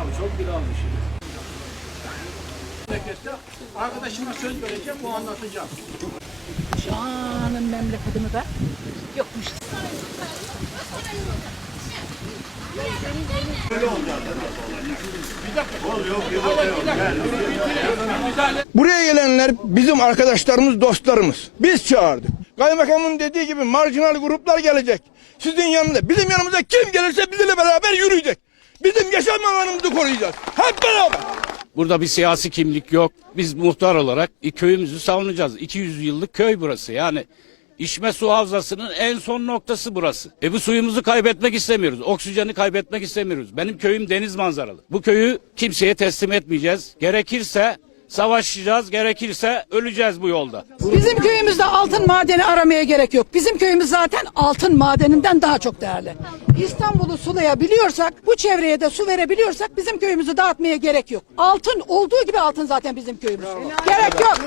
Tabii çok bir almışım. Memlekette arkadaşıma söz vereceğim, bu anlatacağım. Canım memleketimi de yokmuş. Buraya gelenler bizim arkadaşlarımız, dostlarımız. Biz çağırdık. Kaymakamın dediği gibi marjinal gruplar gelecek. Sizin yanında. Bizim yanımıza kim gelirse bizimle beraber yürüyecek. Bizim yaşam alanımızı koruyacağız. Hep beraber. Burada bir siyasi kimlik yok. Biz muhtar olarak köyümüzü savunacağız. 200 yıllık köy burası. Yani içme su havzasının en son noktası burası. E bu suyumuzu kaybetmek istemiyoruz. Oksijeni kaybetmek istemiyoruz. Benim köyüm deniz manzaralı. Bu köyü kimseye teslim etmeyeceğiz. Gerekirse savaşacağız, gerekirse öleceğiz bu yolda. Bizim köyümüzde altın madeni aramaya gerek yok. Bizim köyümüz zaten altın madeninden daha çok değerli. İstanbul'u sulayabiliyorsak, bu çevreye de su verebiliyorsak bizim köyümüzü dağıtmaya gerek yok. Altın olduğu gibi altın zaten bizim köyümüz. Gerek yok.